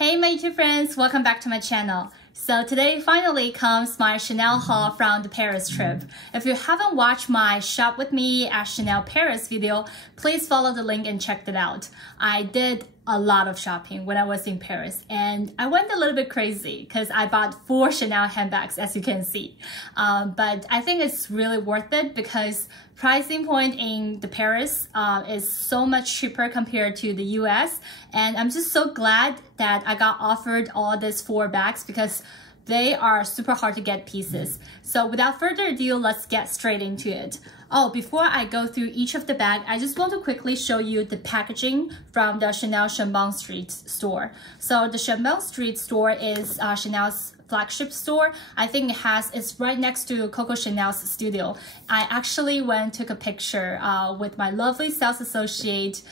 Hey my YouTube friends, welcome back to my channel. So today finally comes my Chanel haul from the Paris trip. If you haven't watched my Shop With Me at Chanel Paris video, please follow the link and check that out. I did a lot of shopping when I was in Paris and I went a little bit crazy because I bought 4 Chanel handbags, as you can see. But I think it's really worth it because pricing point in the Paris is so much cheaper compared to the US, and I'm just so glad that I got offered all these 4 bags because they are super hard to get pieces. So without further ado, let's get straight into it. Oh, before I go through each of the bags, I just want to quickly show you the packaging from the Chanel Chambon Street store. So the Chambon Street store is Chanel's flagship store. I think it's right next to Coco Chanel's studio. I actually went took a picture with my lovely sales associate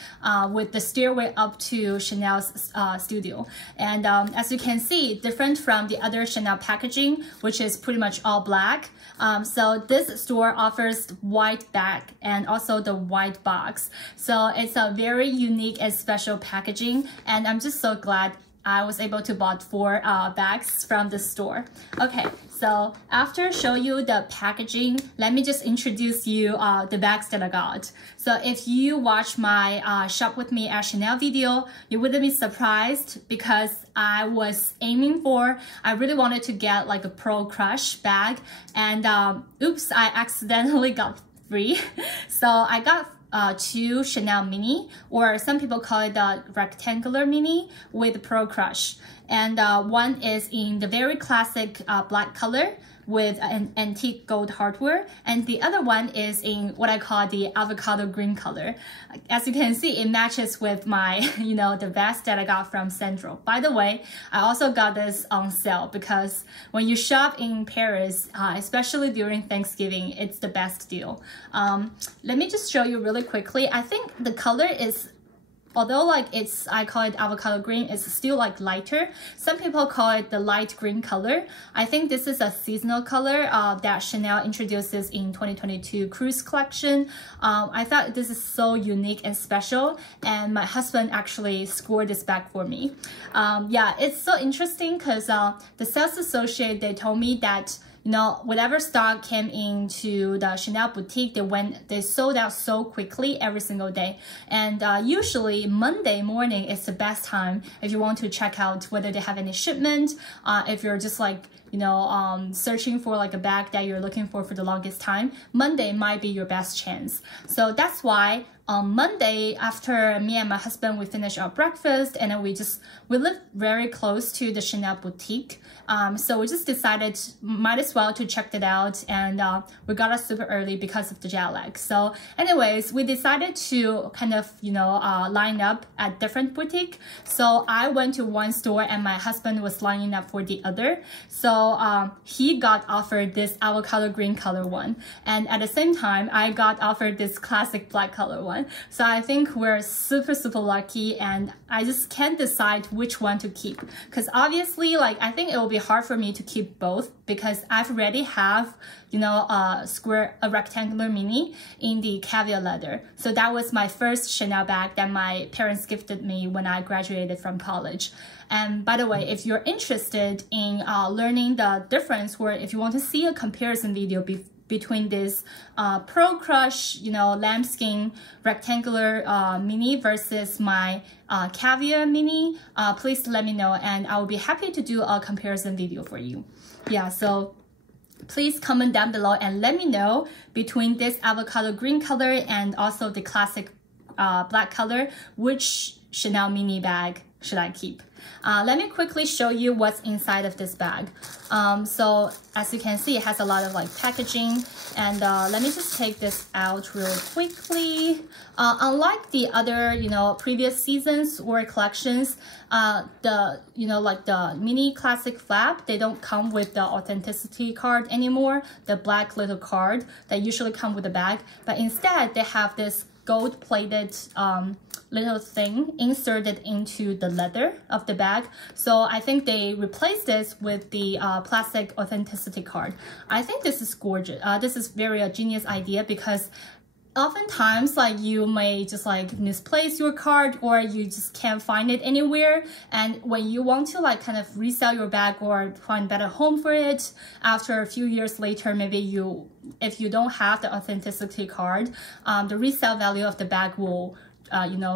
with the stairway up to Chanel's studio. And as you can see, different from the other Chanel packaging, which is pretty much all black. So this store offers white bag and also the white box. So it's a very unique and special packaging, and I'm just so glad I was able to buy 4 bags from the store. Okay, so after show you the packaging, let me just introduce you the bags that I got. So if you watch my Shop With Me at Chanel video, you wouldn't be surprised because I was aiming for, I really wanted to get like a Pro Crush bag, and oops, I accidentally got 3. So I got 2 Chanel Mini, or some people call it the rectangular mini with Pro Crush. And one is in the very classic black color with an antique gold hardware, and the other one is in what I call the avocado green color. As you can see, it matches with my, the vest that I got from Central. By the way, I also got this on sale because when you shop in Paris, especially during Thanksgiving, it's the best deal. Let me just show you really quickly. I think the color is, although I call it avocado green, it's still like lighter. Some people call it the light green color. I think this is a seasonal color that Chanel introduces in 2022 cruise collection. I thought this is so unique and special, and my husband actually scored this bag for me. Yeah, it's so interesting because the sales associate, they told me that whatever stock came into the Chanel boutique, they sold out so quickly every single day. And usually Monday morning is the best time if you want to check out whether they have any shipment. If you're just searching for like a bag that you're looking for the longest time, Monday might be your best chance. So that's why on Monday, after me and my husband, we finished our breakfast, and then we live very close to the Chanel boutique. So we just decided might as well to check it out, and we got up super early because of the jet lag. So anyways, we decided to kind of, line up at different boutique. So I went to one store and my husband was lining up for the other. So he got offered this avocado green color one. And at the same time, I got offered this classic black color one. So I think we're super, super lucky, and I just can't decide which one to keep. Because obviously, I think it will be hard for me to keep both because I've already have, a rectangular mini in the caviar leather. So that was my first Chanel bag that my parents gifted me when I graduated from college. And by the way, if you're interested in learning the difference, or if you want to see a comparison video between this Pro Crush, lambskin rectangular mini versus my caviar mini, please let me know, and I will be happy to do a comparison video for you. Yeah, so please comment down below and let me know between this avocado green color and also the classic black color, which Chanel mini bag should I keep. Let me quickly show you what's inside of this bag. So as you can see, it has a lot of packaging, and let me just take this out real quickly. Unlike the other previous seasons or collections, the mini classic flap, they don't come with the authenticity card anymore, the black little card that usually come with the bag, but instead they have this gold-plated little thing inserted into the leather of the bag. So I think they replaced this with the plastic authenticity card. I think this is gorgeous. This is very a genius idea because oftentimes like you may just like misplace your card, or you just can't find it anywhere, and when you want to like kind of resell your bag or find better home for it after a few years later, maybe if you don't have the authenticity card, the resale value of the bag will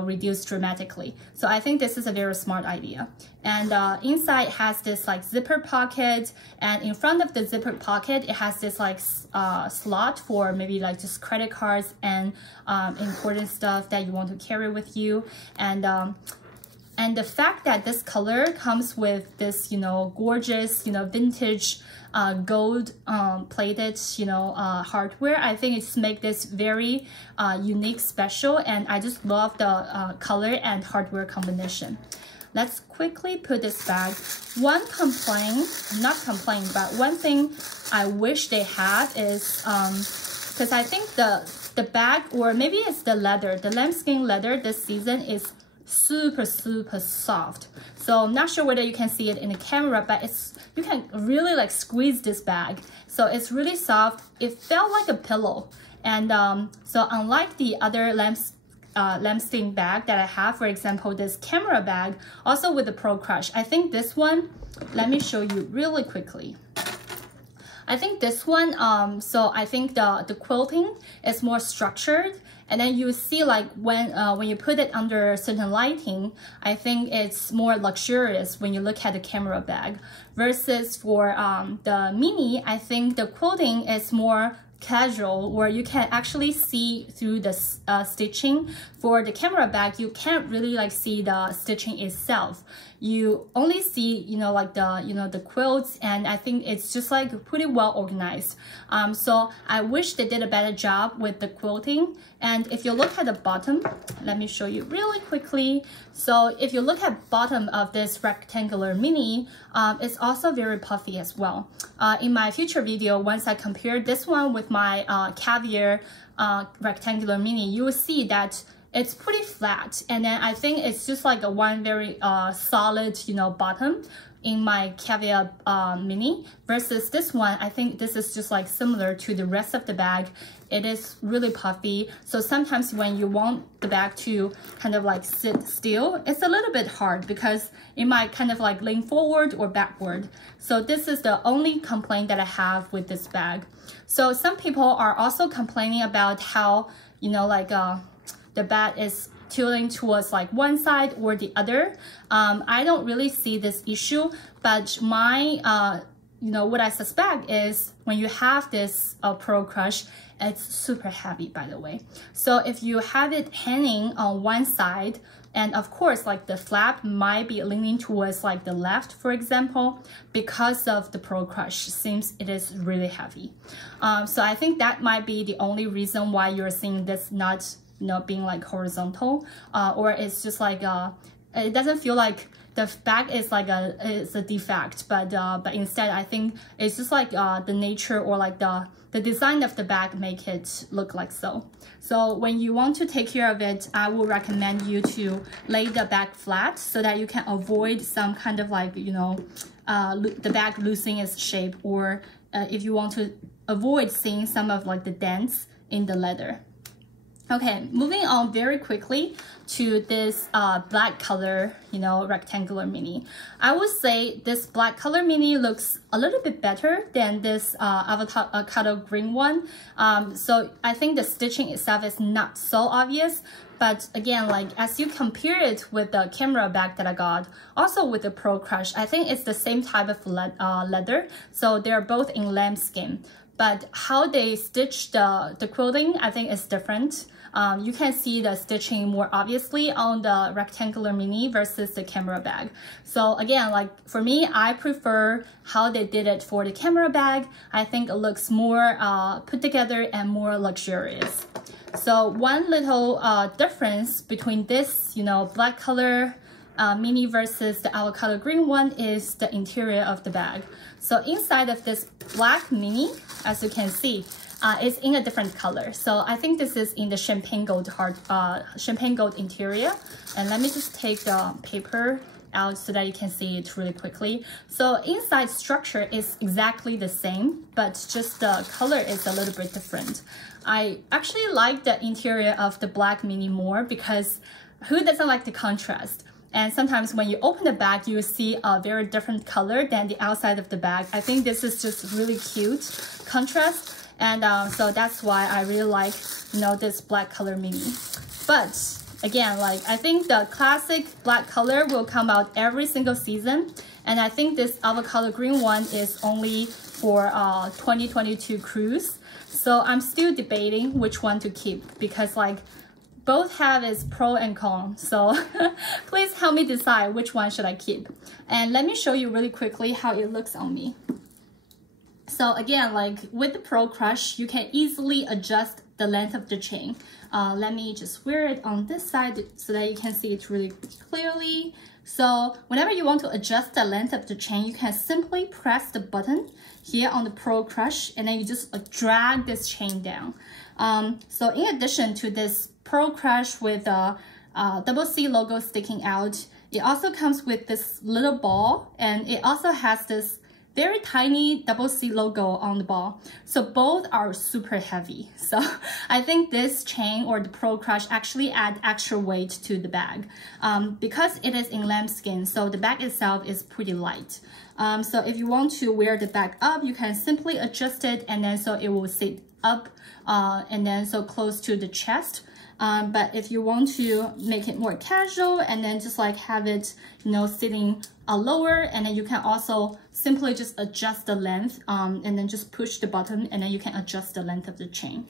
reduce dramatically. So I think this is a very smart idea. And inside has this like zipper pocket, and in front of the zipper pocket it has this like slot for maybe like just credit cards and important stuff that you want to carry with you. And the fact that this color comes with this gorgeous vintage gold plated hardware, I think it just makes this very unique, special, and I just love the color and hardware combination. Let's quickly put this bag. One thing I wish they had is because I think the bag, or maybe it's the leather, the lambskin leather this season is super soft. So I'm not sure whether you can see it in the camera, but you can really like squeeze this bag. So it's really soft. It felt like a pillow. And so unlike the other lambskin bag that I have, for example, this camera bag, also with the Pro Crush, I think this one, let me show you really quickly. I think this one, so I think the quilting is more structured, and then you see like when you put it under certain lighting, I think it's more luxurious when you look at the camera bag. Versus for the mini, I think the quilting is more casual, where you can actually see through the stitching. For the camera bag, you can't really like see the stitching itself. You only see like the quilts, and I think it's just like pretty well organized. So I wish they did a better job with the quilting. And if you look at the bottom, let me show you really quickly. So if you look at bottom of this rectangular mini, it's also very puffy as well. In my future video, once I compare this one with my caviar rectangular mini, you will see that it's pretty flat, and then I think it's just like one very solid bottom in my caviar mini. Versus this one, I think this is just like similar to the rest of the bag. It is really puffy, so sometimes when you want the bag to kind of like sit still, it's a little bit hard because it might kind of like lean forward or backward. So this is the only complaint that I have with this bag. So some people are also complaining about how the bag is tilting towards like one side or the other. I don't really see this issue, but my what I suspect is when you have this Pro Crush, it's super heavy, by the way. So if you have it hanging on one side, and of course like the flap might be leaning towards like the left, for example, because of the Pro Crush, seems it is really heavy. So I think that might be the only reason why you're seeing this not being like horizontal, or it's just like it doesn't feel like the bag is like it's a defect, but instead I think it's just like the nature or like the design of the bag make it look like so. So when you want to take care of it, I will recommend you to lay the bag flat so that you can avoid some kind of like the bag losing its shape, or if you want to avoid seeing some of like the dents in the leather. Okay, moving on very quickly to this black color, rectangular mini. I would say this black color mini looks a little bit better than this avocado green one. So I think the stitching itself is not so obvious. But again, like as you compare it with the camera bag that I got, also with the Pro Crush, I think it's the same type of leather. So they're both in lambskin. But how they stitch the quilting, I think is different. You can see the stitching more obviously on the rectangular mini versus the camera bag. So again, like for me, I prefer how they did it for the camera bag. I think it looks more put together and more luxurious. So one little difference between this, black color mini versus the avocado green one is the interior of the bag. So inside of this black mini, as you can see, it's in a different color. So I think this is in the champagne gold interior. And let me just take the paper out so that you can see it really quickly. So inside structure is exactly the same, but just the color is a little bit different. I actually like the interior of the black mini more because who doesn't like the contrast? And sometimes when you open the bag, you see a very different color than the outside of the bag. I think this is just really cute contrast. And so that's why I really like, you know, this black color mini. But again, like I think the classic black color will come out every single season. And I think this avocado green one is only for 2022 cruise. So I'm still debating which one to keep because like both have its pro and con. So please help me decide which one should I keep. And let me show you really quickly how it looks on me. So again, like with the Pro Crush, you can easily adjust the length of the chain. Let me just wear it on this side so that you can see it really clearly. So whenever you want to adjust the length of the chain, you can simply press the button here on the Pro Crush and then you just drag this chain down. So in addition to this Pro Crush with a double C logo sticking out, it also comes with this little ball and it also has this very tiny double C logo on the ball. So both are super heavy. So I think this chain or the Pro Crush actually add extra weight to the bag because it is in lambskin. So the bag itself is pretty light. So if you want to wear the bag up, you can simply adjust it and then so it will sit up and then so close to the chest. But if you want to make it more casual and then just like have it, you know, sitting lower, and then you can also simply just adjust the length and then just push the button and then you can adjust the length of the chain.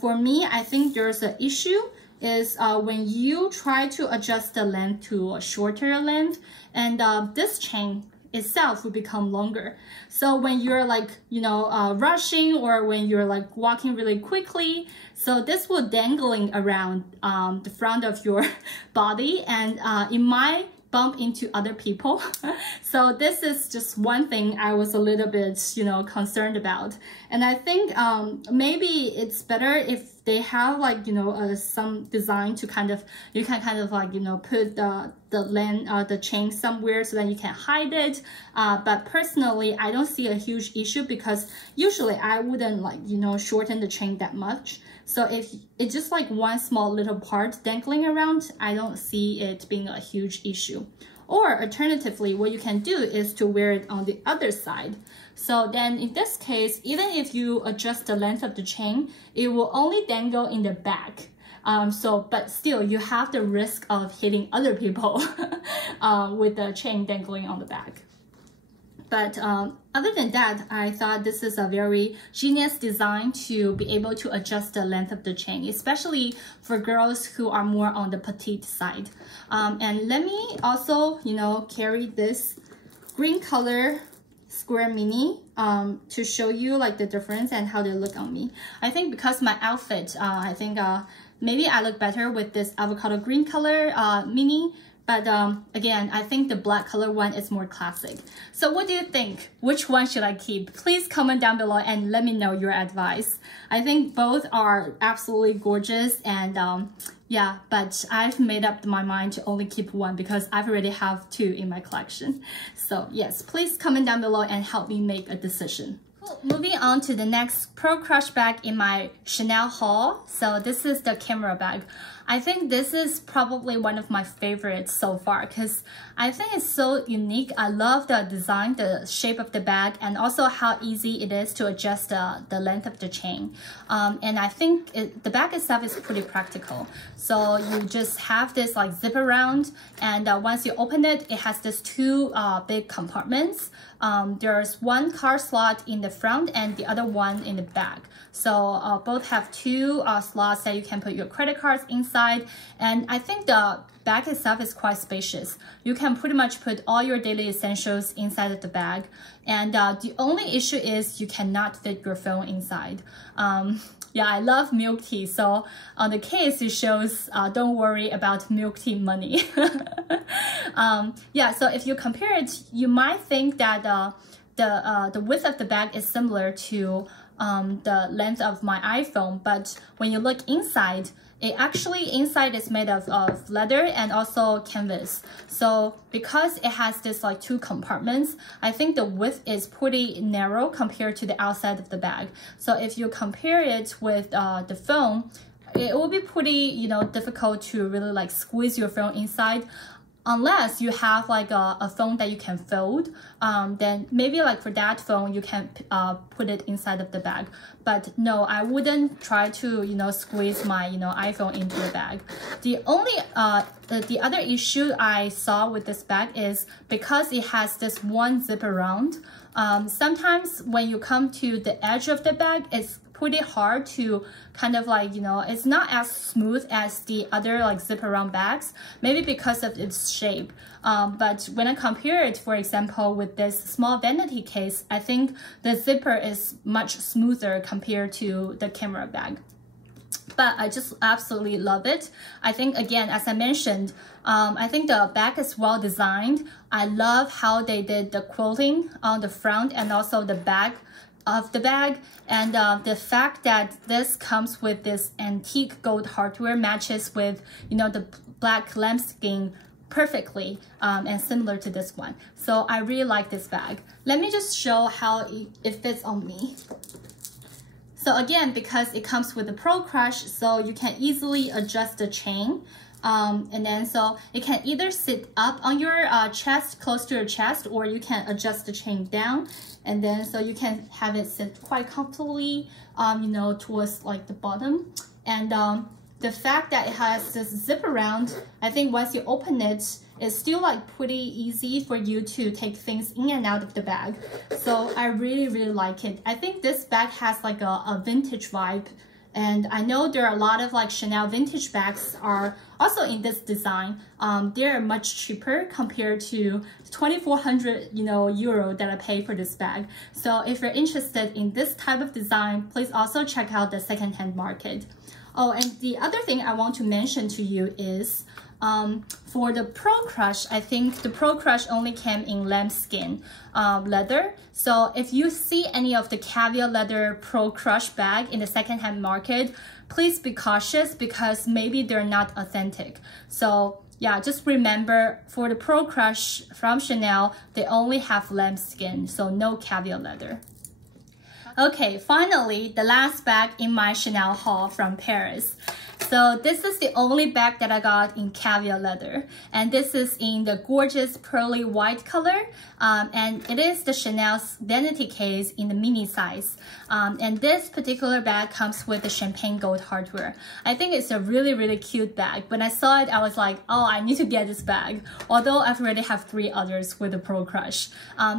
For me, I think there's an issue is when you try to adjust the length to a shorter length and this chain itself will become longer. So when you're like, you know, rushing or when you're like walking really quickly, so this will dangling around the front of your body and it might bump into other people. So this is just one thing I was a little bit, you know, concerned about. And I think maybe it's better if they have like, you know, some design to kind of, you can kind of like, you know, put the chain somewhere so that you can hide it. But personally, I don't see a huge issue because usually I wouldn't like, you know, shorten the chain that much. So if it's just like one small little part dangling around, I don't see it being a huge issue. Or alternatively, what you can do is to wear it on the other side. So then in this case, even if you adjust the length of the chain, it will only dangle in the back. But still you have the risk of hitting other people with the chain dangling on the back. But other than that, I thought this is a very genius design to be able to adjust the length of the chain, especially for girls who are more on the petite side. And let me also, you know, carry this green color square mini to show you like the difference and how they look on me. I think because my outfit, I think maybe I look better with this avocado green color mini. But again, I think the black color one is more classic. So what do you think? Which one should I keep? Please comment down below and let me know your advice. I think both are absolutely gorgeous and yeah, but I've made up my mind to only keep one because I've already have two in my collection. So yes, please comment down below and help me make a decision. Moving on to the next Pro Crush bag in my Chanel haul. So this is the camera bag. I think this is probably one of my favorites so far because I think it's so unique. I love the design, the shape of the bag, and also how easy it is to adjust the length of the chain. And I think the bag itself is pretty practical. So you just have this like zip around, and once you open it, it has this two big compartments. There's one card slot in the front and the other one in the back. So both have two slots that you can put your credit cards inside. And I think the bag itself is quite spacious. You can pretty much put all your daily essentials inside of the bag. And the only issue is you cannot fit your phone inside. Yeah, I love milk tea. So on the case, it shows don't worry about milk tea money. Yeah, so if you compare it, you might think that the width of the bag is similar to the length of my iPhone, but when you look inside, it actually inside is made of leather and also canvas. So because it has this like 2 compartments, I think the width is pretty narrow compared to the outside of the bag. So if you compare it with the phone, it will be pretty, you know, difficult to really like squeeze your phone inside. Unless you have like a phone that you can fold, then maybe like for that phone, you can put it inside of the bag. But no, I wouldn't try to, you know, squeeze my, you know, iPhone into the bag. The only, the other issue I saw with this bag is because it has this one zip around, sometimes when you come to the edge of the bag, it's pretty hard to kind of like, you know, it's not as smooth as the other like zip around bags, maybe because of its shape. But when I compare it, for example, with this small vanity case, I think the zipper is much smoother compared to the camera bag. But I just absolutely love it. I think, again, as I mentioned, I think the bag is well designed. I love how they did the quilting on the front and also the back of the bag, and the fact that this comes with this antique gold hardware matches with, you know, the black lambskin perfectly, and similar to this one. So I really like this bag. Let me just show how it fits on me. So again, because it comes with the Pro Crush, so you can easily adjust the chain. And then so it can either sit up on your chest, close to your chest, or you can adjust the chain down, and then so you can have it sit quite comfortably, you know, towards like the bottom. And the fact that it has this zip around, I think once you open it, it's still like pretty easy for you to take things in and out of the bag. So I really, really like it. I think this bag has like a vintage vibe. And I know there are a lot of like Chanel vintage bags are also in this design. They're much cheaper compared to 2,400, you know, euro that I pay for this bag. So if you're interested in this type of design, please also check out the secondhand market. Oh, and the other thing I want to mention to you is for the Pro Crush, I think the Pro Crush only came in lambskin leather. So if you see any of the caviar leather Pro Crush bag in the secondhand market, please be cautious because maybe they're not authentic. So yeah, just remember for the Pro Crush from Chanel, they only have lambskin, so no caviar leather. Okay, finally, the last bag in my Chanel haul from Paris. So this is the only bag that I got in caviar leather, and this is in the gorgeous pearly white color, and it is the Chanel's Vanity case in the mini size. And this particular bag comes with the champagne gold hardware. I think it's a really, really cute bag. When I saw it, I was like, oh, I need to get this bag, although I've already have 3 others with the Pro Crush.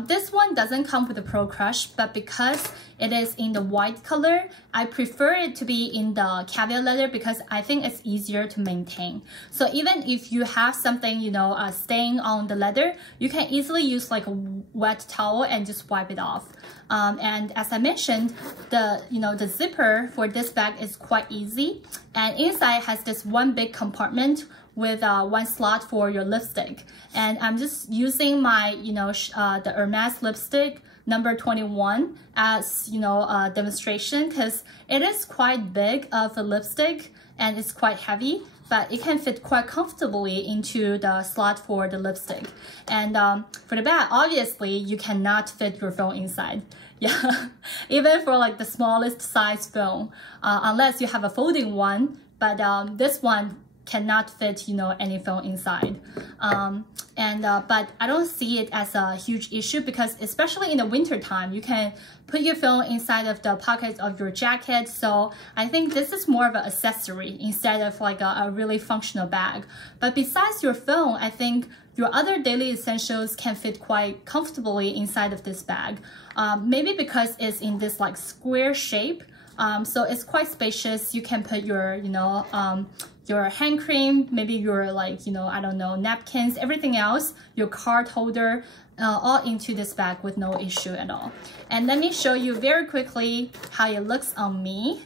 This one doesn't come with the Pro Crush, but because it is in the white color, I prefer it to be in the caviar leather because I think it's easier to maintain. So even if you have something, you know, staying on the leather, you can easily use like a wet towel and just wipe it off. And as I mentioned, the zipper for this bag is quite easy, and inside has this one big compartment with one slot for your lipstick. And I'm just using my, the Hermes lipstick number 21 as, a demonstration because it is quite big of a lipstick and it's quite heavy, but it can fit quite comfortably into the slot for the lipstick. And for the bag, obviously, you cannot fit your phone inside. Yeah, even for like the smallest size phone, unless you have a folding one, but this one cannot fit, any phone inside. But I don't see it as a huge issue because especially in the winter time, you can put your phone inside of the pockets of your jacket. So I think this is more of an accessory instead of like a really functional bag. But besides your phone, I think your other daily essentials can fit quite comfortably inside of this bag. Maybe because it's in this like square shape. So it's quite spacious. You can put your, your hand cream, maybe your like, I don't know, napkins, everything else, your card holder, all into this bag with no issue at all. And let me show you very quickly how it looks on me.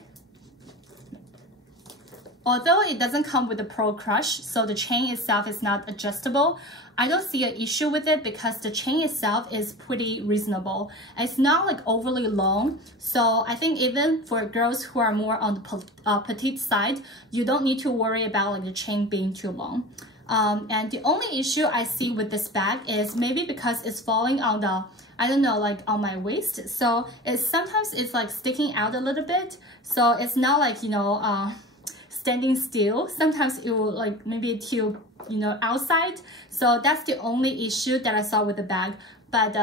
Although it doesn't come with a Pro Crush, so the chain itself is not adjustable, I don't see an issue with it because the chain itself is pretty reasonable. It's not like overly long, so I think even for girls who are more on the petite side, you don't need to worry about like the chain being too long. And the only issue I see with this bag is maybe because it's falling on the, I don't know, like on my waist. So sometimes it's like sticking out a little bit. So it's not like, you know, standing still. Sometimes it will like maybe tilt, you know, outside. So that's the only issue that I saw with the bag. But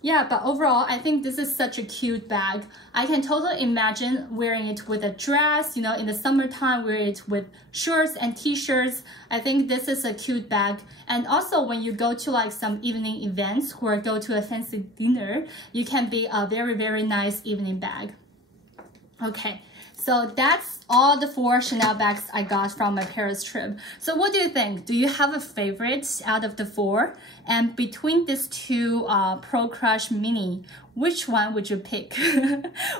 yeah, but overall, I think this is such a cute bag. I can totally imagine wearing it with a dress, you know, in the summertime, wear it with shorts and t-shirts. I think this is a cute bag. And also when you go to like some evening events or go to a fancy dinner, you can be a very, very nice evening bag. Okay. So that's all the 4 Chanel bags I got from my Paris trip. So what do you think? Do you have a favorite out of the 4? And between these 2 Pro Crush Mini, which one would you pick?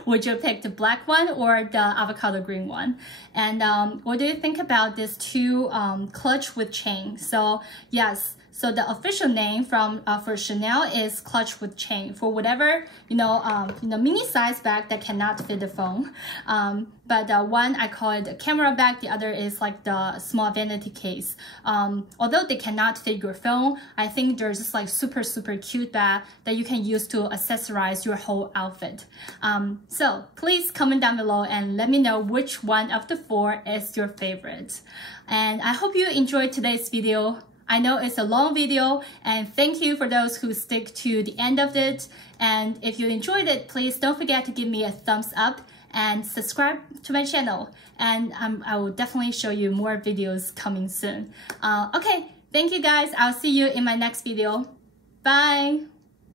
Would you pick the black one or the avocado green one? And what do you think about these 2 clutch with chain? So yes. So the official name for Chanel is clutch with chain for whatever, you know, mini size bag that cannot fit the phone. But one I call it a camera bag. The other is like the small vanity case. Although they cannot fit your phone, I think they're just like super, super cute bag that you can use to accessorize your whole outfit. So please comment down below and let me know which one of the 4 is your favorite. And I hope you enjoyed today's video. I know it's a long video, and thank you for those who stick to the end of it. And if you enjoyed it, please don't forget to give me a thumbs up and subscribe to my channel. And I will definitely show you more videos coming soon. Okay, thank you guys. I'll see you in my next video. Bye.